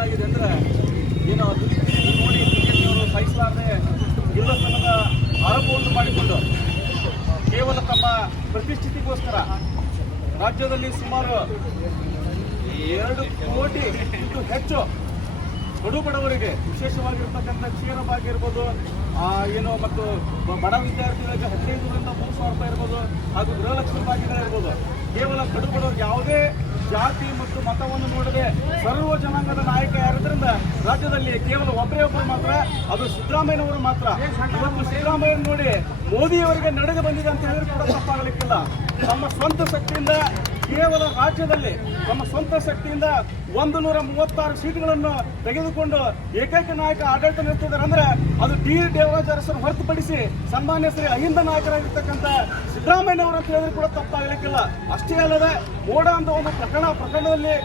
ಏನಾಗಿದೆ ಅಂದ್ರೆ ಏನು ನೋಡಿ ಬಿಜೆಪಿಯವರು ಸಹಿಸಲಾರದೆ ಇಲ್ಲ ಸ್ಥಳದ ಆರೋಪವನ್ನು ಮಾಡಿಕೊಂಡು ಕೇವಲ ತಮ್ಮ ಪ್ರತಿಷ್ಠಿತಿಗೋಸ್ಕರ ರಾಜ್ಯದಲ್ಲಿ ಸುಮಾರು 2 ಕೋಟಿಗೂ ಹೆಚ್ಚು ಕಡು ಬಡವರಿಗೆ ವಿಶೇಷವಾಗಿರ್ತಕ್ಕಂಥ ಕ್ಷೀರಭಾಗ್ಯ ಆಗಿರ್ಬೋದು, ಏನು ಮತ್ತು ಬಡ ವಿದ್ಯಾರ್ಥಿಗಳಿಗೆ 15ರಿಂದ 30,000 ರೂಪಾಯಿ ಇರ್ಬೋದು, ಹಾಗೂ ಗೃಹಲಕ್ಷ್ಮಿ ಭಾಗ್ಯಗಳಿರ್ಬೋದು. ಕೇವಲ ಕಡು ಬಡವರಿಗೆ ಯಾವುದೇ ಜಾತಿ ಮತ್ತು ಮತವನ್ನು ನೋಡದೆ ಸರ್ವ ಜನಾಂಗದ ನಾಯಕ ಯಾರಿದ್ರಿಂದ ರಾಜ್ಯದಲ್ಲಿ ಕೇವಲ ಒಬ್ಬರು ಮಾತ್ರ, ಅದು ಸಿದ್ದರಾಮಯ್ಯನವರು ಮಾತ್ರ. ಇವತ್ತು ಸಿದ್ದರಾಮಯ್ಯ ನೋಡಿ ಮೋದಿಯವರಿಗೆ ನಡೆದು ಬಂದಿದೆ ಅಂತ ಹೇಳಿದ್ರು ಕೂಡ ತಪ್ಪಾಗಲಿಕ್ಕಿಲ್ಲ. ತಮ್ಮ ಸ್ವಂತ ಶಕ್ತಿಯಿಂದ ಕೇವಲ ರಾಜ್ಯದಲ್ಲಿ ತಮ್ಮ ಸ್ವಂತ ಶಕ್ತಿಯಿಂದ 136 ಸೀಟುಗಳನ್ನು ತೆಗೆದುಕೊಂಡು ಏಕೈಕ ನಾಯಕ ಆಡಳಿತ ನಡೆಸಿದ್ದಾರೆ ಅಂದ್ರೆ ಅದು ಡಿ ದೇವರಾಜ ಅರಸರು ಹೊರತುಪಡಿಸಿ ಸನ್ಮಾನ್ಯ ಶ್ರೀ ಅಹಿಂದ ನಾಯಕರಾಗಿರ್ತಕ್ಕಂಥ ಸಿದ್ದರಾಮಯ್ಯನವರು ಅಂತ ಹೇಳಿದ್ರು ಕೂಡ ತಪ್ಪಾಗಲಿಕ್ಕಿಲ್ಲ. ಅಷ್ಟೇ ಅಲ್ಲದೆ ಮೋಡ ಅಂತ ಒಂದು ಪ್ರಕರಣದಲ್ಲಿ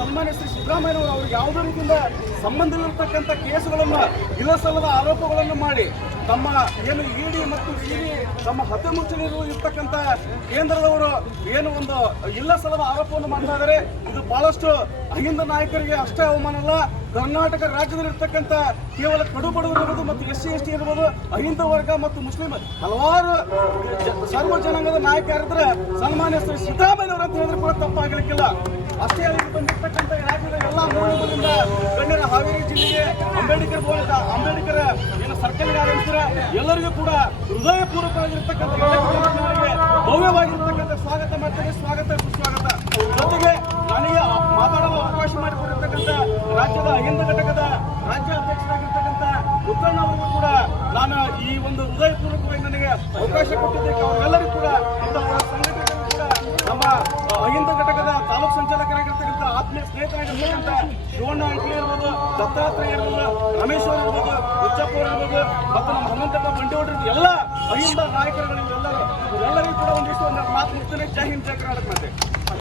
ಸನ್ಮಾನ್ಯ ಶ್ರೀ ಸಿದ್ದರಾಮಯ್ಯನವರು ಅವರು ಯಾವುದೇ ರೀತಿಯಿಂದ ಸಂಬಂಧವಿರತಕ್ಕಂಥ ಕೇಸುಗಳನ್ನು ಇಲ್ಲ ಸಲ್ಲದ ಆರೋಪಗಳನ್ನು ಮಾಡಿ ತಮ್ಮ ಏನು ಇಡಿ ಮತ್ತು ಸಿಬಿ ತಮ್ಮ ಹತ್ತೆ ಮುಚ್ಚಲಿರು ಇರ್ತಕ್ಕಂಥ ಕೇಂದ್ರದವರು ಏನು ಒಂದು ಇಲ್ಲ ಸಲ್ಲದ ಆರೋಪವನ್ನು ಮಾಡ್ತಾ ಇದ್ದಾರೆ. ಇದು ಬಹಳಷ್ಟು ಅಹಿಂದ ನಾಯಕರಿಗೆ ಅಷ್ಟೇ ಅವಮಾನ ಅಲ್ಲ, ಕರ್ನಾಟಕ ರಾಜ್ಯದಲ್ಲಿರ್ತಕ್ಕಂಥ ಕೇವಲ ಕಡು ಬಡವರು ಇರ್ಬೋದು ಮತ್ತು SC/ST ಇರ್ಬೋದು, ಅಹಿಂದ ವರ್ಗ ಮತ್ತು ಮುಸ್ಲಿಂ ಹಲವಾರು ಸರ್ವ ಜನಾಂಗದ ನಾಯಕ ಯಾರಿದ್ರೆ ಸನ್ಮಾನ್ಯ ಶ್ರೀ ಸಿದ್ದರಾಮಯ್ಯನವರು ಅಂತ ಹೇಳಿದ್ರು ಕೂಡ ತಪ್ಪಾಗಲಿಕ್ಕಿಲ್ಲ. ಅಷ್ಟೇ ಅಲ್ಲ, ಬಂದಿರ್ತಕ್ಕಂಥ ರಾಜ್ಯದ ಎಲ್ಲ ಮೂಲಗಳಿಂದ ಗಣ್ಯರ ಹಾವೇರಿ ಜಿಲ್ಲೆಗೆ ಅಂಬೇಡ್ಕರ್ ಏನು ಸರ್ಕಲ್ಗೆ ಆಗಮಿಸಿದ್ರೆ ಎಲ್ಲರಿಗೂ ಕೂಡ ಹೃದಯಪೂರ್ವಕವಾಗಿರ್ತಕ್ಕಂಥ ಭವ್ಯವಾಗಿರ್ತಕ್ಕಂಥ ಸ್ವಾಗತ ಮಾಡ್ತೇನೆ. ಸ್ವಾಗತ ಸುಸ್ವಾಗತ. ಜೊತೆಗೆ ನನಗೆ ಮಾತಾಡಲು ಅವಕಾಶ ಮಾಡಿಕೊಟ್ಟಿರ್ತಕ್ಕಂಥ ರಾಜ್ಯದ ಅಹಿಂದ ಘಟಕದ ರಾಜ್ಯ ಅಧ್ಯಕ್ಷರಾಗಿರ್ತಕ್ಕಂಥ ಉತ್ತಣ್ಣ ಅವರಿಗೂ ಕೂಡ ನಾನು ಈ ಒಂದು ಹೃದಯಪೂರ್ವಕವಾಗಿ ನನಗೆ ಅವಕಾಶ ಕೊಟ್ಟಿದ್ದಕ್ಕೆ ಅವರೆಲ್ಲರಿಗೂ ಕೂಡ ಸಂಘಟನೆಗಳು ಕೂಡ ನಮ್ಮ ಅಹಿಂದ ಘಟಕದ ತಾಲೂಕು ಸಂಚಾಲಕರಾಗಿರ್ತಕ್ಕಂಥ ಆತ್ಮೀಯ ಸ್ನೇಹಿತರಾಗಿರ್ತಕ್ಕಂಥ ಶಿವಣ್ಣ ಅಂಕಲಿ ಇರ್ಬೋದು, ದತ್ತಾತ್ರೇಯ ಇರ್ಬೋದು, ರಮೇಶ್ ಅವರು ಇರ್ಬೋದು, ಹುಚ್ಚಪ್ಪ ಅವರು ಇರ್ಬೋದು ಮತ್ತು ನಮ್ಮ ಹನುಮಂತಪ್ಪ ಬಂಡೇಗೌಡರು ಎಲ್ಲ ಅಹಿಂದ ನಾಯಕರುಗಳು ಇವರೆಲ್ಲರಿಗೂ ಕೂಡ ಒಂದಿಷ್ಟು ಮಾತು ಮುಗ್ತೇನೆ. ಜೈ ಹಿಂದ್, ಜೈ ಕರ್ನಾಟಕ.